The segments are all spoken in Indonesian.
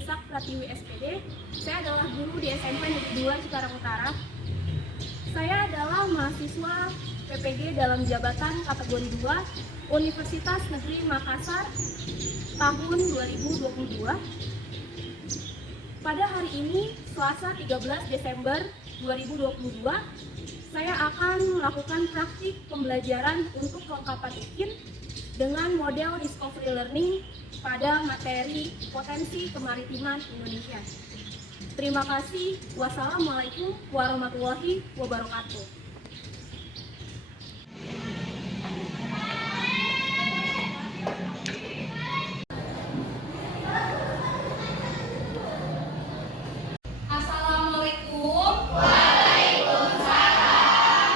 Nisa Pratiwi SPD. Saya adalah guru di SMP Negeri 2 Cikarang Utara. Saya adalah mahasiswa PPG dalam jabatan kategori 2 Universitas Negeri Makassar tahun 2022. Pada hari ini, Selasa 13 Desember 2022, saya akan melakukan praktik pembelajaran untuk kelengkapan IKIN dengan model Discovery Learning pada materi Potensi Kemaritiman Indonesia. Terima kasih. Wassalamualaikum warahmatullahi wabarakatuh. Assalamualaikum. Waalaikumsalam.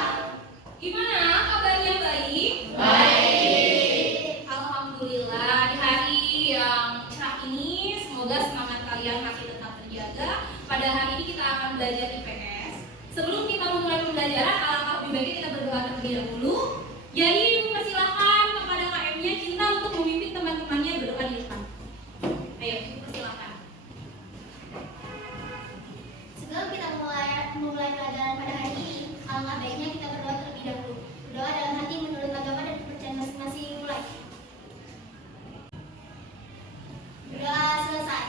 Gimana kabarnya, baik? Baik. Alhamdulillah, di hari yang cerah ini semoga semangat kalian masih tetap terjaga. Pada hari ini kita akan belajar IPS. Sebelum kita memulai pembelajaran, alangkah lebih baiknya kita berdoa terlebih dahulu. Jadi Ibu persilakan kepada KM-nya Cinta untuk memimpin teman-temannya berdoa di depan. Ayo, Ibu persilakan. Sebelum kita memulai pelajaran pada hari ini, alangkah baiknya kita berdoa terlebih dahulu. Berdoa dalam hati menurut agama dan kepercayaan masing-masing. Mulai. Berdoa selesai.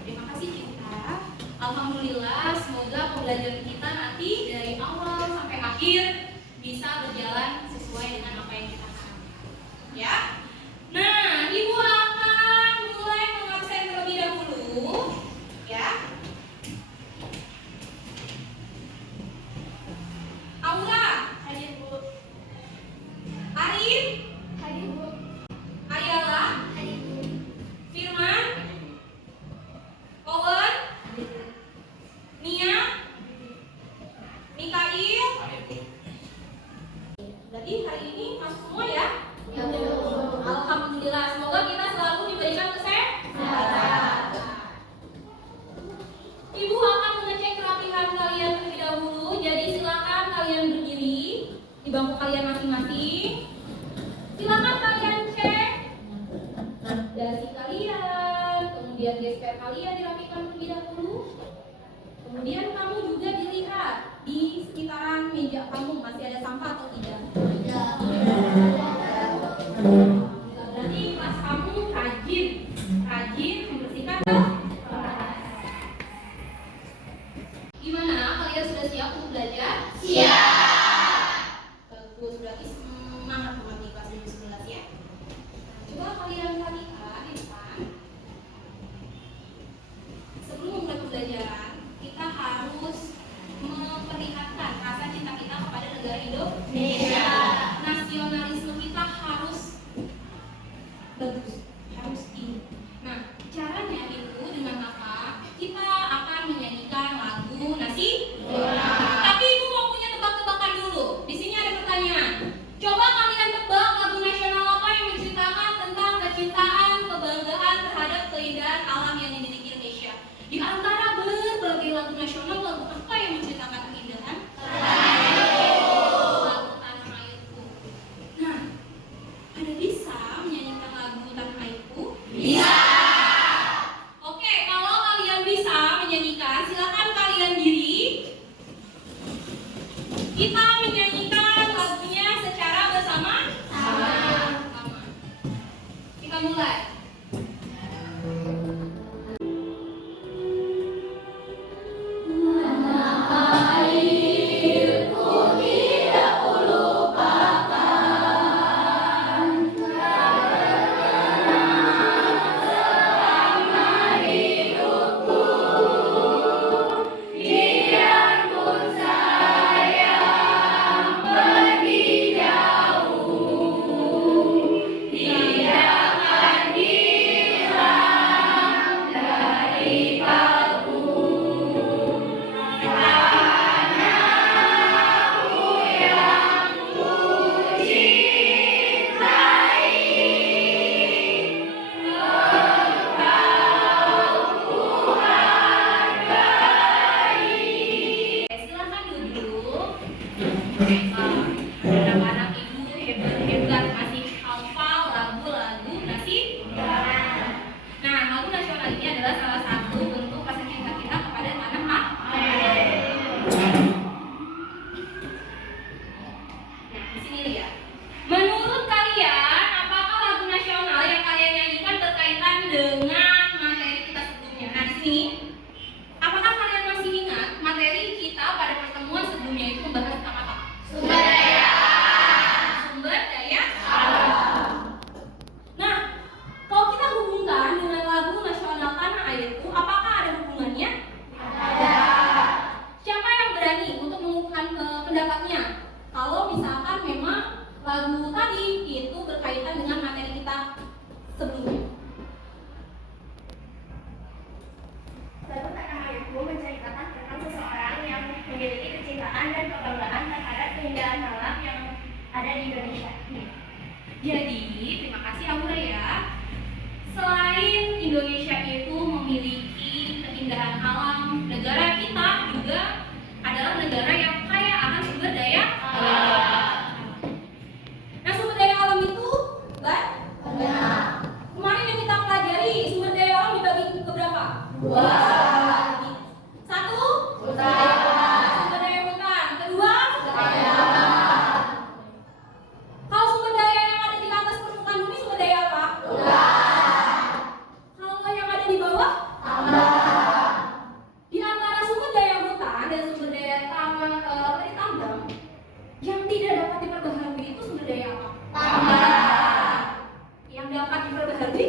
Terima kasih Cinta. Alhamdulillah, semoga pembelajaran kita nanti dari awal sampai akhir bisa berjalan sesuai dengan apa yang kita harapkan. Ya. Nah, Ibu akan mulai mengabsen terlebih dahulu. Ya. Aura, Hadir, Bu. Arin, Hadir, Bu. Ayala, Hadir, Bu. Firman, Owen, Nia, Mikail. Berarti hari ini masuk semua ya? Ya, Bu. Alhamdulillah, semoga kita selalu diberikan kesehatan. Ibu akan mengecek kerapihan kalian terlebih dahulu. Jadi silakan kalian berdiri di bangku kalian masing-masing. Silakan kalian cek dasi kalian, kemudian gesper kalian dirapikan terlebih dahulu. Kemudian kamu juga dilihat di sekitaran meja kamu masih ada sampah atau tidak. Berarti kelas kamu rajin membersihkan kelas. Gimana? Kalian sudah siap untuk belajar? Siap. Bagus, berarti semangat banget nih kelas 2019 ya. Coba kalian perhatikan di depan. Sebelum memulai pembelajaran, kita harus memperlihatkan rasa cinta kita kepada negara Indonesia. Nasionalisme kita harus di sini lihat. Menurut kalian, apakah lagu nasional yang kalian nyanyikan berkaitan dengan materi kita sebelumnya? Nah, di sini, apakah kalian masih ingat materi kita pada pertemuan sebelumnya itu membahas tentang apa? Sumber daya alam. Sumber daya alam. Nah, kalau kita hubungkan dengan lagu nasional Tanah Airku, apakah ada hubungannya? Ada. Siapa yang berani untuk mengungkapkan pendapatnya? Kalau misalkan memang lagu tadi itu berkaitan dengan materi kita sebelumnya. Lagu Tanah Airku menceritakan tentang seseorang yang memiliki kecintaan dan kebanggaan terhadap keindahan alam yang ada di Indonesia. Jadi, terima kasih Aura ya. Selain Indonesia itu memiliki keindahan alam, negara kita juga adalah negara yang kaya akan sumber daya alam. Nah, sumber daya alam itu banyak. Kemarin yang kita pelajari, sumber daya alam dibagi ke berapa? Dua. Satu, sumber daya hutan. Kedua, kalau sumber daya yang ada di atas permukaan bumi sumber daya apa? Kalau yang ada di bawah? Di antara sumber daya hutan dan sumber daya tambang yang tidak dapat diperbaharui itu sumber daya apa? Yang dapat diperbaharui?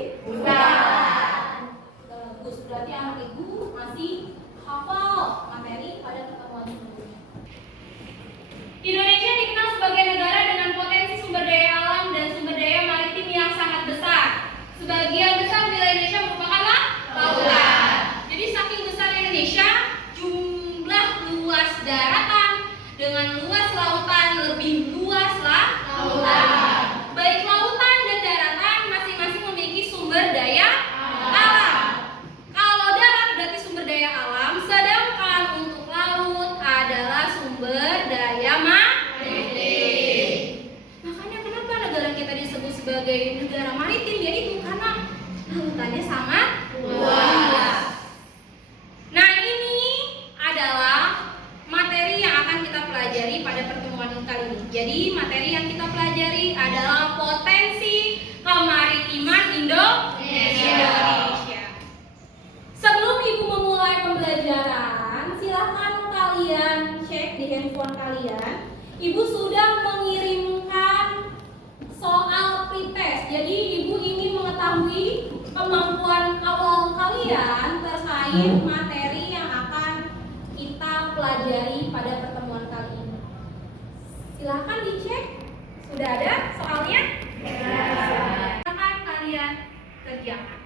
Bagus, berarti anak ibu masih hafal materi pada pertemuan sebelumnya. Indonesia dikenal sebagai negara dengan potensi sumber daya alam dan sumber daya maritim yang sangat besar. Sebagian besar wilayah Indonesia merupakan lautan. Jadi saking besar Indonesia, jumlah luas daratan dengan luas lautan lebih luas lautan. Baik lautan dan daratan masing-masing memiliki sumber daya alam. Kalau darat berarti sumber daya alam, sedangkan untuk laut adalah sumber daya maritim. Makanya kenapa negara kita disebut sebagai negara maritim? Yaitu karena lautannya sangat luas. Nah, ini adalah materi yang akan kita pelajari pada pertemuan kali ini. Jadi materi yang kita pelajari adalah potensi kemaritiman Indonesia. Sebelum Ibu memulai pembelajaran, silakan kalian cek di handphone kalian. Ibu sudah mengirimkan soal pretest. Jadi Ibu ingin mengetahui kemampuan awal kalian terkait materi yang akan kita pelajari pada pertemuan kali ini. Silakan dicek. Sudah ada soalnya? Silakan kalian kerjakan.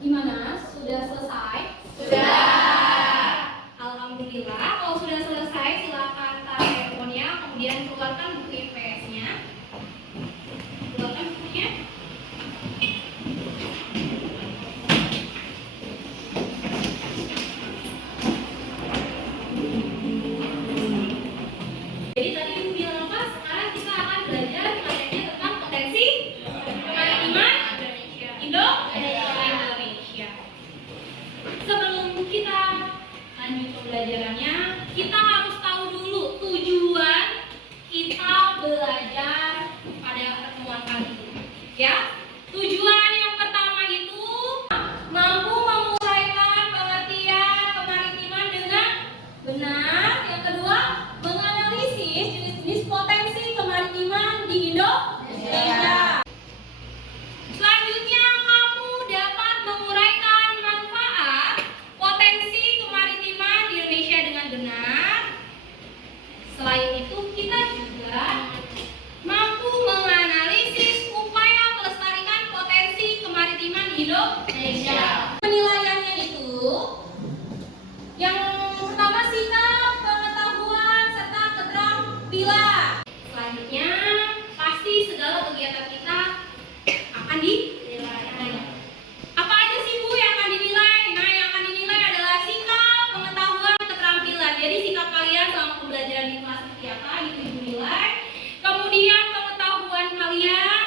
Gimana? Sudah selesai? Sudah. Alhamdulillah. Kalau sudah selesai, silakan taruh handphonenya, kemudian keluarkan buku IPS-nya. Keluarkan bukunya. Jadi tadi Ibu bilang apa? Sekarang kita akan belajar materinya tentang potensi kemaritiman Indonesia. Sebelum kita lanjut pembelajarannya, kita harus tahu dulu tujuan kita belajar pada pertemuan kali ini. Ya, tujuan yang pertama itu mampu memulaikan pengertian kemaritiman dengan benar. Yang kedua, menganalisis jenis-jenis potensi kemaritiman di Indonesia. Selanjutnya, kamu dapat Indonesia. Penilaiannya itu yang pertama sikap, pengetahuan, serta keterampilan. Selanjutnya pasti segala kegiatan kita akan dinilai. Apa aja sih Bu yang akan dinilai? Nah, yang akan dinilai adalah sikap, pengetahuan, keterampilan. Jadi sikap kalian selama pembelajaran di kelas seperti apa itu dinilai. Kemudian pengetahuan kalian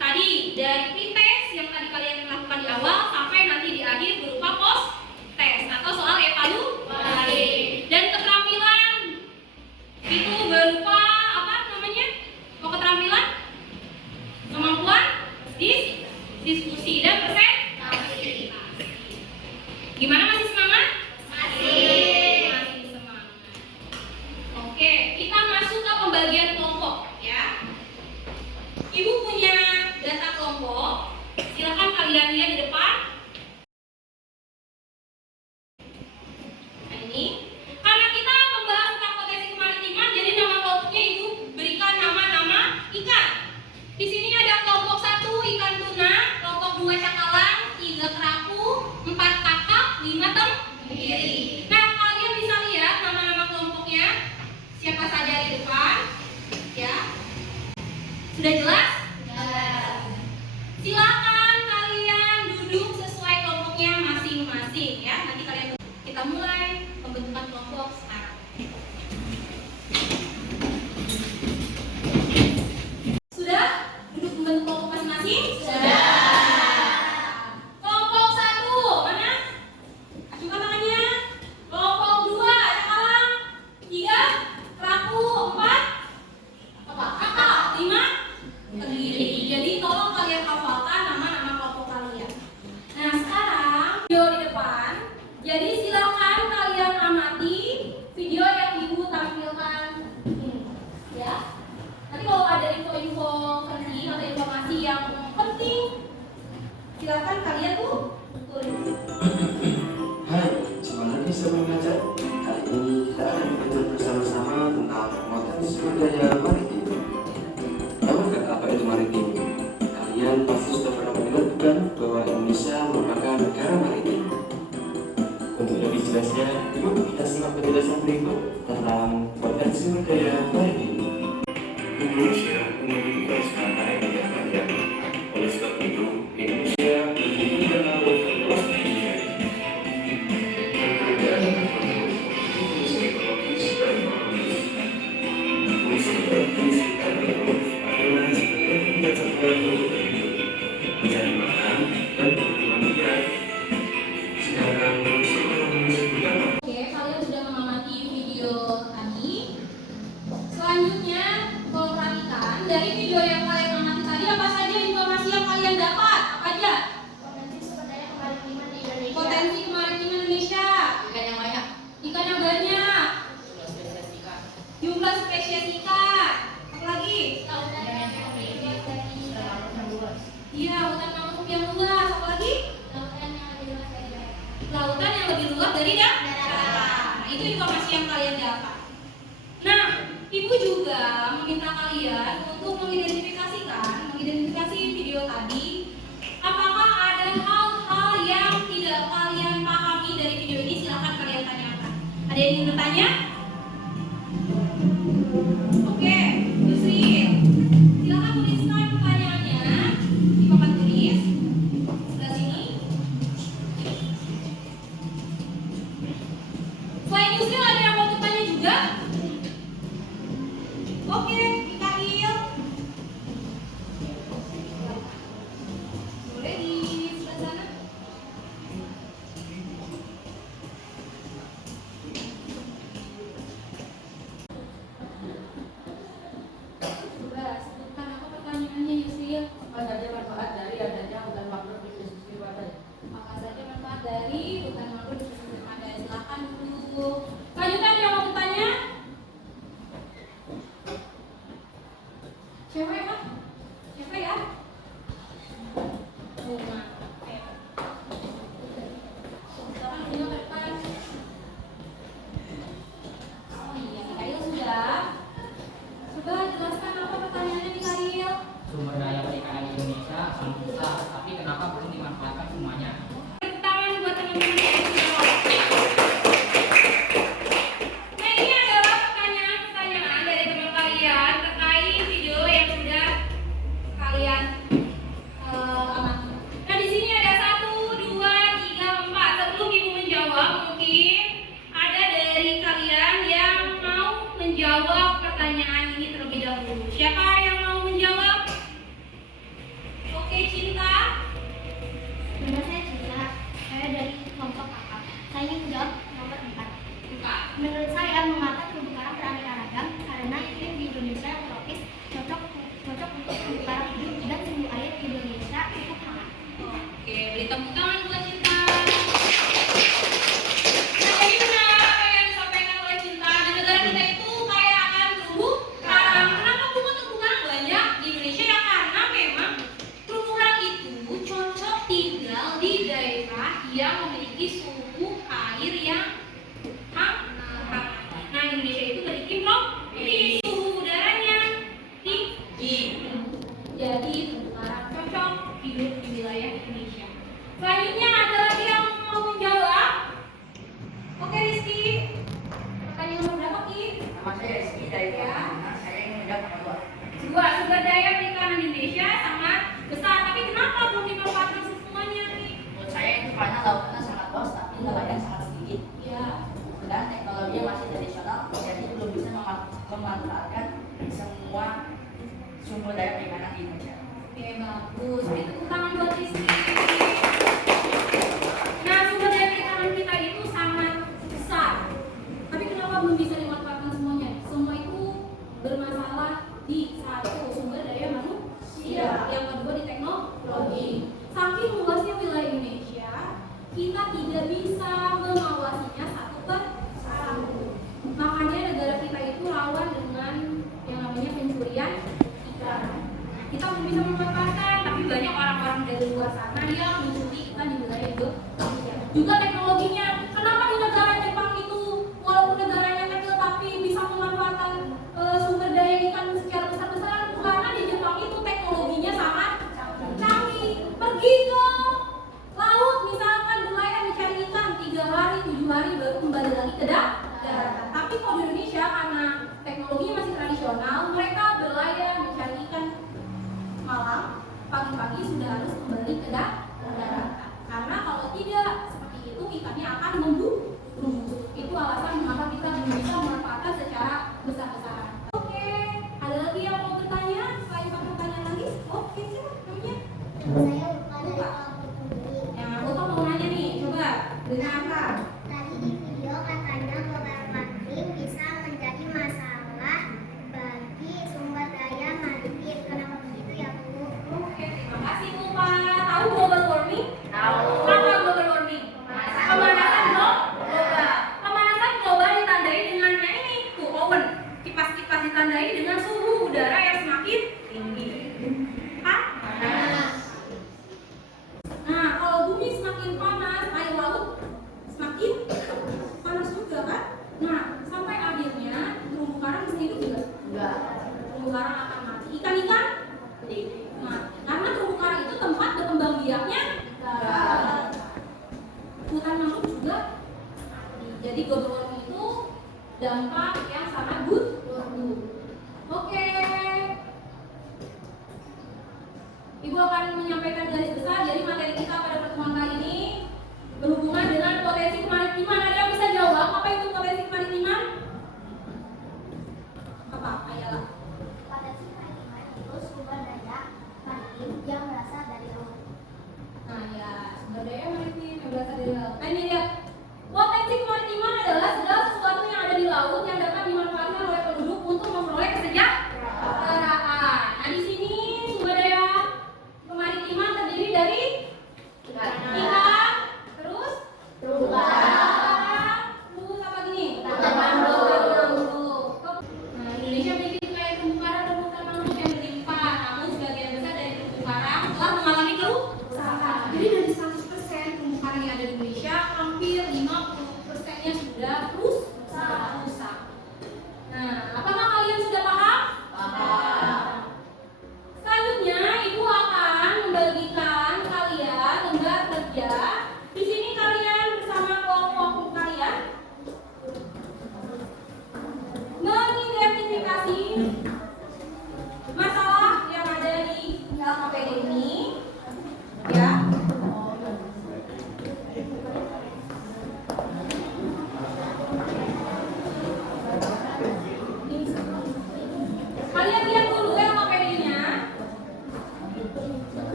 tadi dari pretest yang tadi kalian lakukan di awal sampai nanti di akhir berupa post test atau soal evaluasi. Dan keterampilan itu berupa apa namanya? Keterampilan kemampuan diskusi dan presentasi. Gimana, masih semangat? Masih semangat. Oke, kita masuk ke pembagian kelompok ya. Ibu punya data kelompok. Silakan kalian lihat di depan. Nah, ini karena kita membahas tentang potensi kemaritiman, jadi nama kelompoknya Ibu berikan nama-nama ikan. Di sini ada kelompok 1 ikan tuna, kelompok 2 cakalang, 3 kerapu, 4 kakap, 5 tenggiri. Nah, kalian bisa lihat nama-nama kelompoknya siapa saja di depan, ya. Sudah jelas? Silakan kalian duduk sesuai kelompoknya masing-masing, ya. Nanti kalian kita mulai pembentukan kelompok sekarang. Sudah duduk membentuk kelompok masing-masing? Sudah. Kelompok 1 mana? Ajukan tangannya. Kelompok 2 cakalang, 3 kerapu, 4 apa? Kakak, 5 tenggiri. Jadi tolong kalian hafalkan nama-nama kelompok kalian. Nah, sekarang video di depan. Jadi silakan kalian amati video yang Ibu tampilkan ini, ya. Nanti kalau ada info-info penting atau informasi yang penting, silakan kalian tulis. Hai, semangat bisa mengajar. Kali ini kita akan belajar bersama-sama tentang potensi budaya maritim. Tahukah apa itu maritim? Kalian pasti sudah pernah mendengar bukan bahwa Indonesia merupakan negara maritim. Untuk lebih jelasnya, yuk kita simak penjelasan berikut tentang potensi budaya maritim. Indonesia memiliki garis pantai yang panjang. Oleh sebab itu, Indonesia terdiri dari luas dunia. Berbeda dengan fungsi ekologis dan ekonomis. Fungsi ekologis dan ekonomis adalah sebagai kegiatan mencari makan dan berkembang biak. Sedangkan fungsi ekonomis utama. Oke, kalian sudah mengamati video tadi. Selanjutnya, kalau perhatikan dari video yang kalian amati tadi, apa saja informasi yang kalian dapat? Apa aja? Potensi sumber daya kemaritiman di Indonesia. Potensi kemaritiman Indonesia. Ikan yang banyak, Ikan yang banyak. jumlah spesies ikan, Jumlah spesies ikan. Apa lagi? Lautan yang lebih luas dari laut yang luas, Iya, hutan mangrove yang luas. Apa lagi? lautan yang lebih luas dari darat. Lautan yang lebih luas dari daratan. Nah, itu informasi yang kalian dapat. Nah, Ibu juga meminta kalian untuk mengidentifikasi video tadi. Apakah ada hal-hal yang tidak kalian pahami dari video ini? Silakan kalian tanyakan. Ada yang ingin bertanya? Oke, Yusril. Silakan tuliskan pertanyaannya di papan tulis sebelah sini. Selain Yusril, ada yang mau bertanya juga? Oke, Mikail. Boleh di sebelah sana. beri tepuk tangan buat Cinta. Nah, jadi benar apa yang disampaikan oleh Cinta, di negara kita itu kaya akan terumbu karang. Kenapa bunga terumbu karang banyak di Indonesia? Ya karena memang terumbu karang itu cocok tinggal di daerah yang memiliki suhu air yang hangat. Nah, Indonesia itu beriklim tropis, suhu udaranya tinggi. Jadi terumbu karang cocok hidup di wilayah Indonesia. Selanjutnya ada lagi yang mau menjawab? Oke Rizky, pertanyaan nomor berapa Ki? Nama saya Rizky dari Palembang. Saya ingin menjawab nomor 2. Dua, sumber daya perikanan Indonesia sangat besar, tapi kenapa belum dimanfaatkan semuanya nih? Menurut saya itu karena lautannya sangat luas tapi nelayan sangat sedikit. Ya, Dan teknologi masih tradisional, jadi belum bisa memanfaatkan semua sumber daya perikanan di Indonesia. oke bagus. Beri tepuk tangan buat Rizky. Nah, sumber daya perikanan kita itu sangat besar, tapi kenapa belum bisa dimanfaatkan semuanya? Semua itu bermasalah di satu, sumber daya manusia, yang kedua di teknologi. Saking luasnya wilayah Indonesia, kita tidak bisa mengawasinya satu persatu. Makanya negara kita itu rawan dengan yang namanya pencurian ikan. Kita belum bisa memanfaatkan, tapi banyak orang-orang dari luar sana yang mencuri ikan di wilayah Indonesia. Juga teknologinya, kenapa di negara Jepang itu walaupun negaranya kecil tapi bisa memanfaatkan sumber daya ikan secara besar-besaran? Karena di Jepang itu teknologinya sangat canggih. Pergi ke laut misalkan nelayan mencari ikan 3 hari 7 hari baru kembali lagi ke daratan. Tapi kalau di Indonesia karena teknologinya masih tradisional, mereka berlayar mencari ikan malam, pagi-pagi sudah harus kembali ke daratan. Karena kalau tidak seperti itu ikannya akan memburu. Itu alasan mengapa kita belum bisa memanfaatkan secara besar-besaran. Oke, ada lagi yang mau bertanya? Selain pertanyaan lagi? Oke, siapa namanya? Saya lupa dari kelompok putri. Yang Uto mau nanya nih, coba dengan apa? Tadi di video katanya global warming bisa menjadi masalah bagi sumber daya maritim. Kenapa begitu ya Bu? Oke, terima kasih Bu Pak. Tahu global warming? Tahu. Apa global warming? Pemanasan global. Pemanasan global ditandai dengan ini, tuh oven. Kipas-kipas ditandai dengan suhu udara yang semakin tinggi. Panas. Nah, kalau bumi semakin panas, air laut semakin panas juga kan? Nah, sampai akhirnya terumbu karang bisa hidup juga. Enggak. Terumbu karang akan mati. Ikan-ikan? Nah, karena terumbu karang itu tempat berkembang biaknya. Hutan mangrove juga mati. Jadi global warming itu dampak yang sangat buruk. Oke. Ibu akan menyampaikan garis besar. Jadi materi kita pada pertemuan kali ini berhubungan dengan potensi kemaritiman. Ada yang bisa jawab apa itu potensi kemaritiman? Apa? Ayalah. Potensi kemaritiman itu sumber daya maritim yang berasal dari laut. Nah ya, sumber daya maritim yang berasal dari laut. Nah ini lihat, potensi kemaritiman adalah segala sesuatu yang ada di laut yang dapat dimanfaatkan oleh penduduk untuk memperoleh kesejahteraan. Nah di sini sumber daya kemaritiman terdiri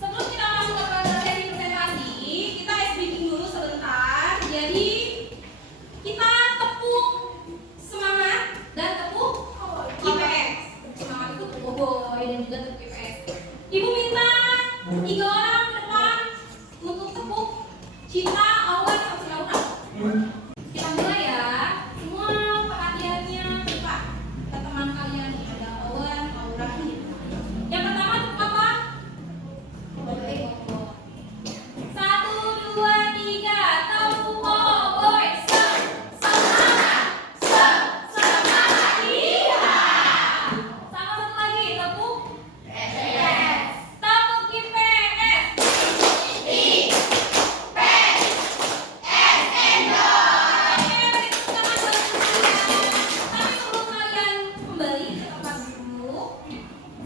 Sebelum kita masuk ke sesi presentasi, kita speaking dulu sebentar. Jadi kita tepuk semangat dan tepuk IPS. Semangat itu tepuk boy dan juga tepuk IPS. Ibu minta 3 orang ke depan untuk tepuk Cinta, Awan, sama Laura. Kita mulai ya. Semua perhatiannya cepat ke teman kalian. Ada Awan, Aura, Cinta. Yang pertama tepuk apa? 1, 2, 3, tepuk boy. Semangat, semangat, iya. Sama satu lagi, tepuk IPS. Tepuk IPS. Tapi sebelum kalian kembali ke tempat duduk,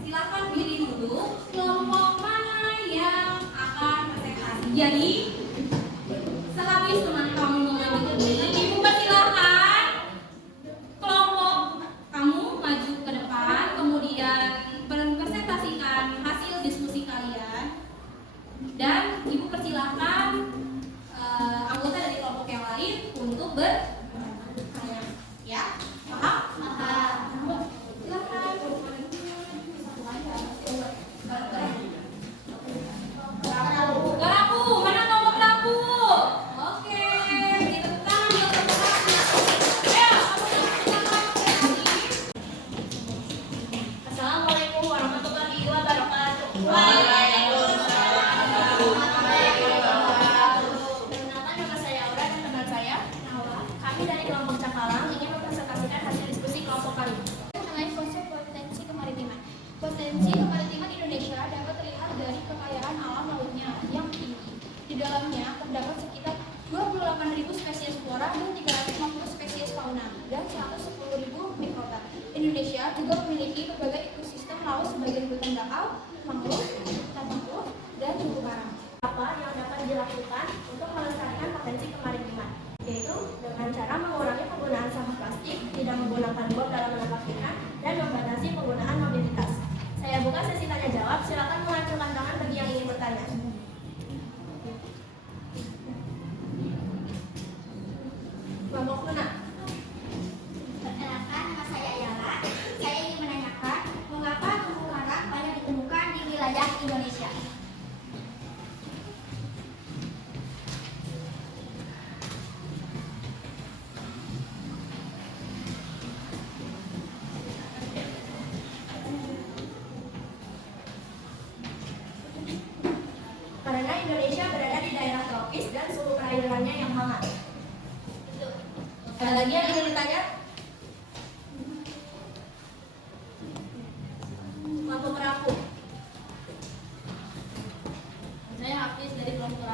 silakan pilih dulu kelompok mana yang akan presentasi. Jadi sehabis teman kamu mengambil ini, ibu persilahkan kelompok kamu maju ke depan, kemudian presentasikan hasil diskusi kalian, dan ibu persilahkan anggota dari kelompok yang lain untuk bertanya. Ya, paham? Silakan. Garapu, mana kelompok garapu? Oke, kita tangan di kelompok garapu. Ayo, Assalamualaikum warahmatullahi wabarakatuh. Perkenalkan, nama saya Aura dan teman saya Nawa. Kami dari kelompok Cakalang ingin mempresentasikan hasil diskusi kelompok kami mengenai konsep potensi kemaritiman. Potensi kemaritiman Indonesia dapat terlihat dari kekayaan alam lautnya yang tinggi. Di dalamnya terdapat sekitar 28.000 spesies flora dan 350 spesies fauna dan 110.000 mikrota. Indonesia juga memiliki berbagai ekosistem laut sebagai hutan bakau, mangrove, hutan mangrove, dan terumbu karang. Apa yang dapat dilakukan untuk melestarikan potensi kemaritiman? Yaitu dengan cara mengurangi penggunaan sampah plastik, tidak menggunakan bom dalam menangkap ikan, dan membatasi penggunaan mobilitas. Saya buka sesi tanya jawab, silakan mengacungkan tangan bagi yang ingin bertanya. Kelompok mana? Perkenalkan, nama saya Yala. Saya ingin menanyakan, mengapa terumbu karang banyak ditemukan di wilayah Indonesia? Karena Indonesia berada di daerah tropis dan suhu perairannya yang hangat. Ada lagi yang ingin ditanya? Kelompok Merapu. Saya Hafiz dari kelompok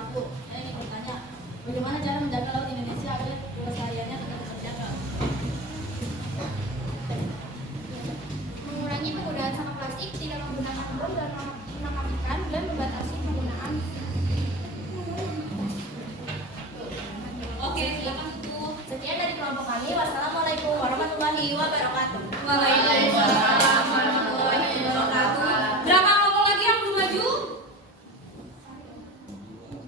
warahmatullahi wabarakatuh. Waalaikumsalam warahmatullahi wabarakatuh. Berapa kelompok lagi yang belum maju?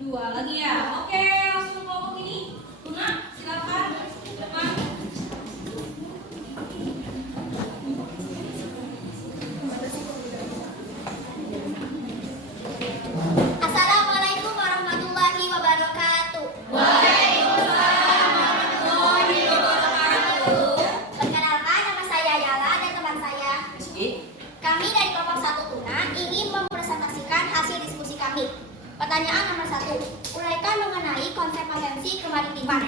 2 lagi ya. Oke, langsung kelompok ini. Luna, silakan depan. Assalamualaikum warahmatullahi wabarakatuh. Perkenalkan, nama saya Yala dan teman saya. Kami dari kelompok 1 Tuna ingin mempresentasikan hasil diskusi kami. Pertanyaan nomor 1, uraikan mengenai konsep potensi kemaritiman.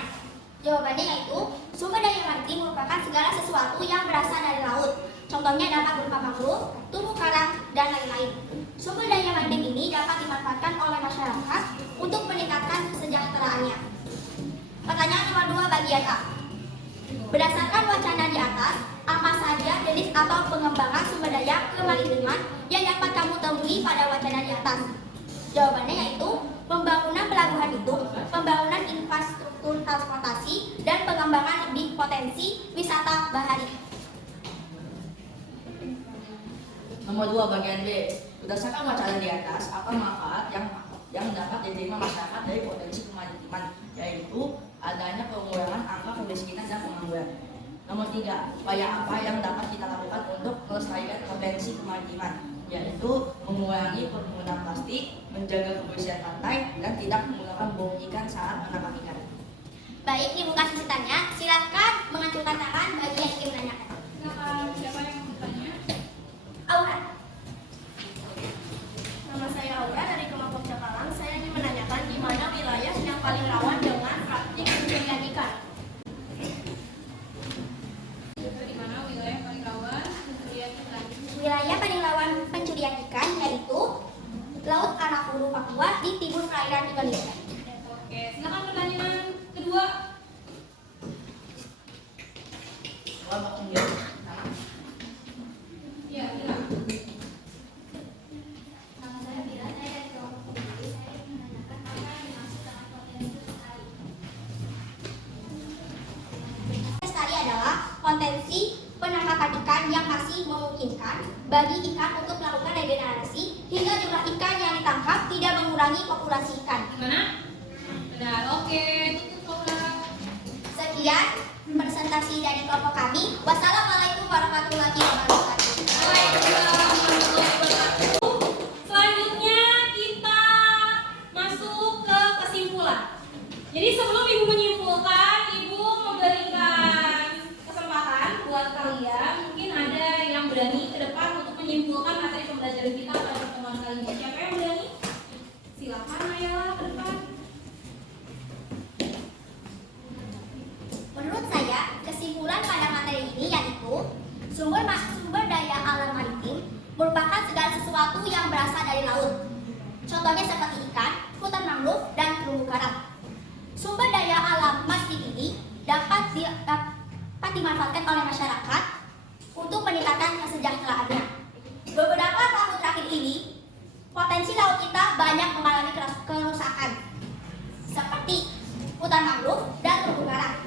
Jawabannya yaitu, sumber daya maritim merupakan segala sesuatu yang berasal dari laut. Contohnya dapat berupa mangrove, terumbu karang, dan lain-lain. Sumber daya maritim ini dapat dimanfaatkan oleh masyarakat untuk meningkatkan kesejahteraannya. Pertanyaan nomor 2 bagian A. Berdasarkan wacana di atas, apa saja jenis atau pengembangan sumber daya kemaritiman yang dapat kamu temui pada wacana di atas? Jawabannya yaitu pembangunan pelabuhan itu, pembangunan infrastruktur transportasi, dan pengembangan lebih potensi wisata bahari. Nomor 2 bagian B. Berdasarkan wacana di atas, apa manfaat yang dapat diterima masyarakat dari potensi kemaritiman, yaitu adanya pengurangan angka kemiskinan dan pengangguran. Nomor 3, upaya apa yang dapat kita lakukan untuk melestarikan potensi kemaritiman, yaitu mengurangi penggunaan plastik, menjaga kebersihan pantai, dan tidak menggunakan bom ikan saat menangkap ikan. Baik, dibuka sesi tanya. Silakan mengacungkan tangan bagi yang ingin menanyakan. Silakan, siapa yang mau bertanya? Aura. Nama saya Aura dari kelompok Cakalang. Saya ingin menanyakan di mana wilayah yang paling rawan dengan praktik pencurian ikan. Di mana wilayah paling rawan pencurian ikan? Wilayah paling rawan pencurian ikan yaitu Laut Arakuru Papua di timur perairan Indonesia. Oke, silakan pertanyaan kedua. Kelompok 9. Ya, silakan. Nama saya Bila, saya dari kelompok pemilih. Saya ingin menanyakan apa yang dimaksud dengan potensi lestari. Lestari adalah potensi penangkapan ikan yang masih memungkinkan bagi ikan untuk melakukan regenerasi hingga jumlah ikan yang ditangkap tidak mengurangi populasi ikan. Gimana? Benar, oke. Tutup Laura. Sekian presentasi dari kelompok kami. Wassalamualaikum warahmatullahi wabarakatuh. Waalaikumsalam warahmatullahi wabarakatuh. Selanjutnya kita masuk ke kesimpulan. Jadi sebelum Ibu menyimpulkan, Ibu memberikan kesempatan buat kalian. Mungkin ada yang berani ke depan untuk menyimpulkan materi pembelajaran kita pada pertemuan kali ini. Siapa yang berani? Silakan Ayala ke depan. Menurut saya, kesimpulan pada materi ini yaitu sumber daya alam maritim merupakan segala sesuatu yang berasal dari laut. Contohnya seperti ikan, hutan mangrove, dan terumbu karang. Sumber daya alam maritim ini dapat dimanfaatkan oleh masyarakat untuk meningkatkan kesejahteraannya. Beberapa tahun terakhir ini, potensi laut kita banyak mengalami kerusakan, seperti hutan mangrove dan terumbu karang.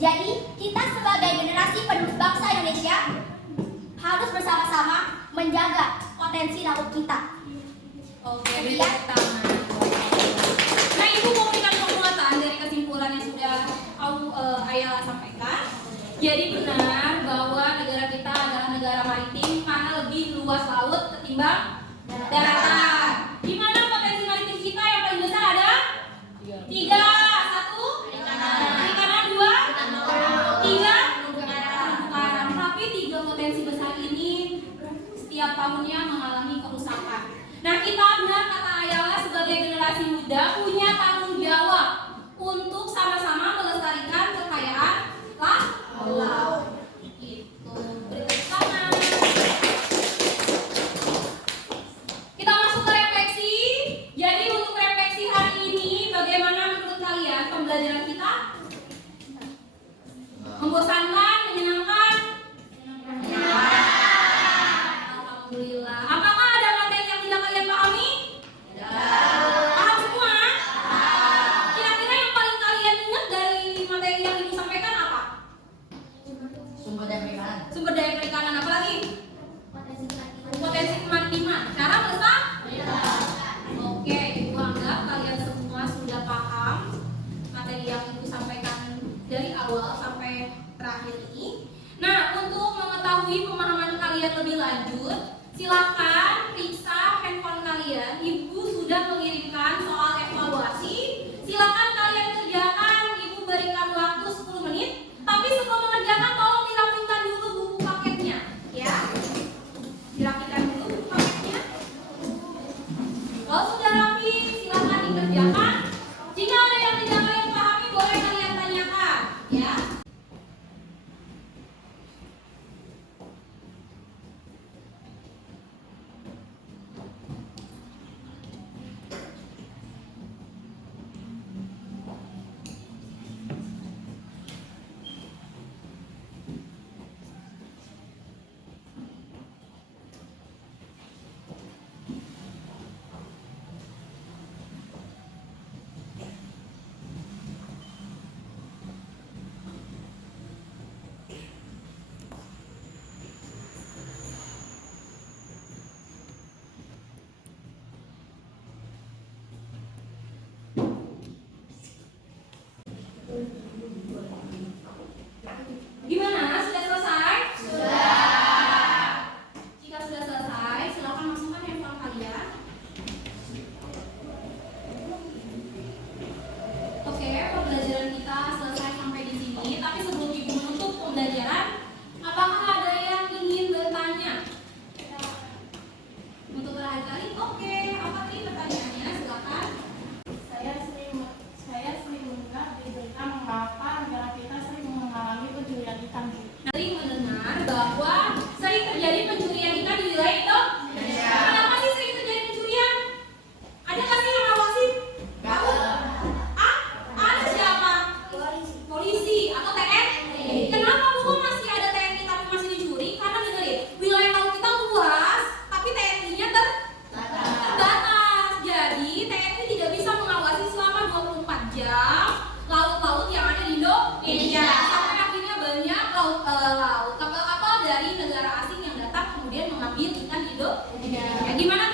Jadi, kita sebagai generasi penerus bangsa Indonesia harus bersama-sama menjaga potensi laut kita. Oke, Sekian. beri tangan. Nah, Ibu mau berikan penguatan dari kesimpulan yang sudah Ayala sampaikan. Jadi benar bahwa negara kita adalah negara maritim karena lebih luas laut ketimbang daratan. Di mana potensi maritim kita yang paling besar ada? 3. 1. Perikanan. 2. 3. Terumbu karang. Tapi 3 potensi besar ini setiap tahunnya mengalami kerusakan. Nah, kita benar kata Ayala sebagai generasi muda punya tanggung jawab untuk sama-sama melestarikan kekayaan laut. Gitu. Beri tepuk tangan. Kita masuk ke refleksi. Jadi untuk refleksi hari ini, bagaimana menurut kalian pembelajaran kita? Membosankan, menyenangkan? Alhamdulillah. Apakah ada materi yang tidak kalian pahami? Paham semua? Sumber daya perikanan. Sumber daya perikanan apa lagi? Potensi kemaritiman. Cara melesat? Oke, Ibu anggap kalian semua sudah paham materi yang Ibu sampaikan dari awal sampai terakhir ini. Nah, untuk mengetahui pemahaman kalian lebih lanjut, silakan periksa handphone kalian. Ibu sudah mengirimkan soal evaluasi. Silakan kalian kerjakan. Ibu berikan waktu 10 menit. Tapi sebelum mengerjakan, tolong dirapikan dulu buku paketnya, ya. Dirapikan dulu buku paketnya. Kalau sudah rapi, silakan dikerjakan. Jika ada yang tidak kalian pahami, boleh kalian tanyakan, ya. Gimana? Sudah selesai? Sudah. Jika sudah selesai, silakan masukkan handphone kalian. Oke, pembelajaran kita selesai sampai di sini. Tapi sebelum Ibu menutup pembelajaran, apakah ada yang ingin bertanya? Untuk terakhir kali, oke. Apa tadi pertanyaannya? Silakan. Saya sering mendengar di berita mengapa negara kita sering mengalami pencurian ikan. Sering mendengar bahwa sering terjadi pencurian ikan di wilayah Indonesia. Kenapa sih sering terjadi pencurian? Ada nggak sih yang ngawasin? Tahu? Ada siapa? Polisi atau TNI. Kenapa Bu masih ada TNI tapi masih dicuri? Karena dengerin, wilayah laut kita luas, tapi TNI-nya terbatas. Jadi TNI tidak bisa mengawasi selama 24 jam laut-laut yang ada di Indonesia. Sampai akhirnya banyak kapal-kapal dari negara asing yang datang kemudian mengambil ikan di Indonesia. Gimana